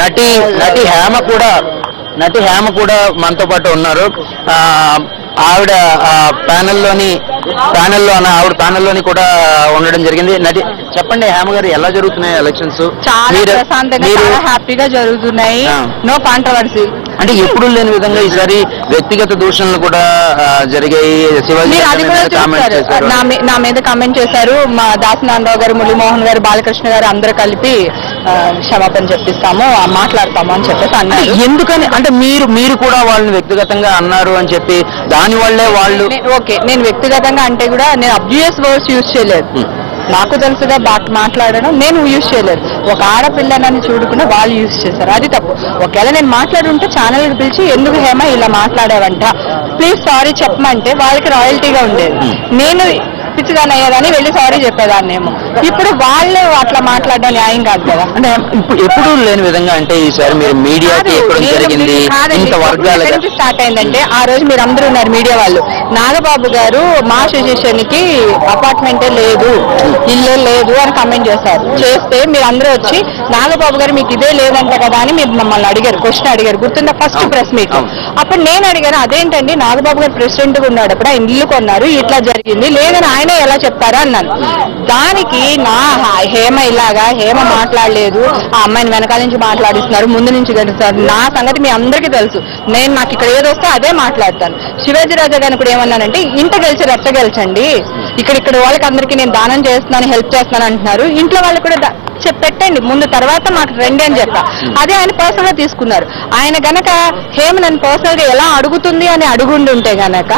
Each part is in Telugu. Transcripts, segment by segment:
నటి నటి హేమ కూడా మనతో పాటు ఉన్నారు. ఆవిడ ప్యానెల్లోని కూడా ఉండడం జరిగింది. చెప్పండి హేమ గారు, ఎలా జరుగుతున్నాయి ఎలక్షన్స్? చాలా ప్రశాంతంగా, చాలా హ్యాపీగా జరుగుతున్నాయి. No controversy. అంటే ఎప్పుడు లేని విధంగా ఈసారి వ్యక్తిగత దూషణలు కూడా జరిగాయి. శివాజీ నా మీద కామెంట్ చేశారు. మా దాసనారాయణరావు గారు, మురళీమోహన్ గారు, బాలకృష్ణ గారు అందరూ కలిపి క్షమాపణ చెప్పిస్తాము, మాట్లాడతాము అని చెప్పేసి అన్నారు. ఎందుకని అంటే మీరు కూడా వాళ్ళని వ్యక్తిగతంగా అన్నారు అని చెప్పి దాని వల్లే వాళ్ళు ఓకే, నేను వ్యక్తిగతంగా అంటే కూడా నేను అబ్యూస్ వర్డ్స్ యూజ్ చేయలేదు. నాకు తెలుసుగా మాట్లాడడం నేను యూజ్ చేయలేదు. ఒక ఆడపిల్లనని చూడకుండా వాళ్ళు యూజ్ చేశారు, అది తప్పు. ఒకవేళ నేను మాట్లాడుంటే ఛానల్కి పిలిచి ఎందుకు హేమ ఇలా మాట్లాడావంట, ప్లీజ్ సారీ చెప్పమంటే వాళ్ళకి రాయల్టీగా ఉండేది. నేను పిచ్చిదాన్ని అయ్యేదాన్ని వెళ్ళి సారీ చెప్పేదాన్నేమో. ఇప్పుడు వాళ్ళు అట్లా మాట్లాడడం న్యాయం కాదు కదా. అంటే ఎప్పుడు లేని విధంగా అంటే ఈసారి మీరు మీడియాకి జరిగింది స్టార్ట్ అయిందంటే ఆ రోజు మీరు అందరూ ఉన్నారు మీడియా వాళ్ళు. నాగబాబు గారు మా సజెషన్కి అపార్ట్మెంటే లేదు, ఇల్లే లేదు అని కమెంట్ చేస్తే మీరు అందరూ వచ్చి నాగబాబు గారు మీకు ఇదే లేదంట కదా అని మీరు మమ్మల్ని అడిగారు, క్వశ్చన్ అడిగారు. గుర్తుందా? ఫస్ట్ ప్రెస్ మీట్ అప్పుడు నేను అడిగాను, అదేంటండి నాగబాబు గారు ప్రెసిడెంట్ గా ఉన్నాడు, అప్పుడు ఆయన ఇల్లు కొన్నారు, ఇట్లా జరిగింది లేదని ఆయన ఎలా చెప్తారా అన్నాను. దానికి హేమ హేమ మాట్లాడలేదు, ఆ అమ్మాయిని వెనకాల నుంచి మాట్లాడిస్తున్నారు, ముందు నుంచి గెలుస్తారు. నా సంగతి మీ అందరికీ తెలుసు. నాకు ఇక్కడ ఏదొస్తే అదే మాట్లాడతాను. శివాజీ రాజా గారిని కూడా ఏమన్నానంటే ఇంట గెలిచి రెట్ట గెలిచండి, ఇక్కడ వాళ్ళకి అందరికీ నేను దానం చేస్తున్నాను, హెల్ప్ చేస్తున్నాను అంటున్నారు, ఇంట్లో వాళ్ళు కూడా పెట్టండి ముందు, తర్వాత మాకు రండి అని చెప్పా. అదే ఆయన పర్సనల్ గా తీసుకున్నారు. ఆయన గనక హేమ నన్ను పర్సనల్ గా ఎలా అడుగుతుంది అని అడుగుంటుంటే గనక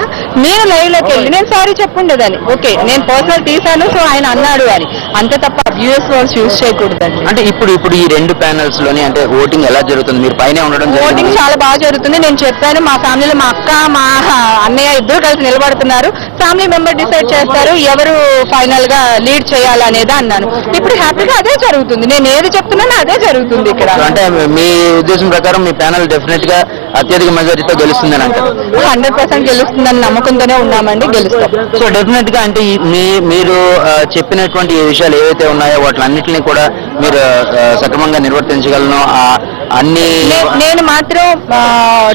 నేను లైవ్ లోకి వెళ్ళి నేను సారీ చెప్పుండేదాన్ని. ఓకే, నేను పర్సనల్ తీసాను, సో ఆయన అన్నాడు అని, అంతే తప్ప యూఎస్ వర్డ్స్ యూజ్ చేయకూడదండి. అంటే ఇప్పుడు ఈ రెండు ప్యానల్స్ లోని అంటే ఓటింగ్ ఎలా జరుగుతుంది? మీరు పైన ఉండడం ఓటింగ్ చాలా బాగా జరుగుతుంది. నేను చెప్పాను, మా ఫ్యామిలీలో మా అక్క మా అన్నయ్య ఇద్దరు కలిసి నిలబడుతున్నారు, ఫ్యామిలీ మెంబర్ డిసైడ్ చేస్తారు ఎవరు ఫైనల్ గా లీడ్ చేయాలనేది అన్నాను. ఇప్పుడు హ్యాపీగా అదే జరుగుతుంది. నేను ఏది చెప్తున్నానో అదే జరుగుతుంది ఇక్కడ. అంటే మీ ఉద్దేశం ప్రకారం మీ ప్యానల్ డెఫినెట్ గా అత్యధిక మెజారిటీతో గెలుస్తుందని అంటారు? 100% గెలుస్తుందని నమ్మకంతోనే ఉన్నామండి, గెలుస్తాం. సో డెఫినెట్ గా అంటే మీరు చెప్పినటువంటి విషయాలు ఏవైతే ఉన్నాయో వాటిలన్నింటినీ కూడా మీరు సక్రమంగా నిర్వర్తించగలను అన్ని. నేను మాత్రం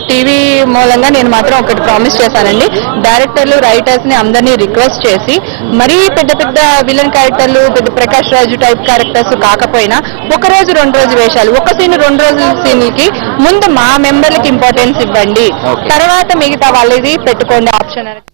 టీవీ మూలంగా నేను మాత్రం ఒకటి ప్రామిస్ చేశానండి, డైరెక్టర్లు రైటర్స్ ని అందరినీ రిక్వెస్ట్ చేసి మరీ పెద్ద పెద్ద విలన్ క్యారెక్టర్లు, పెద్ద ప్రకాష్ రాజు టైప్ క్యారెక్టర్స్ కాకపోయినా ఒక రోజు 2 రోజు వేషాలు, ఒక సీన్ 2 రోజుల సీన్లకి ముందు మా మెంబర్లకి ఇంపార్టెన్స్ ఇవ్వండి, తర్వాత మిగతా వాళ్ళది పెట్టుకోండి ఆప్షన్ అనేది.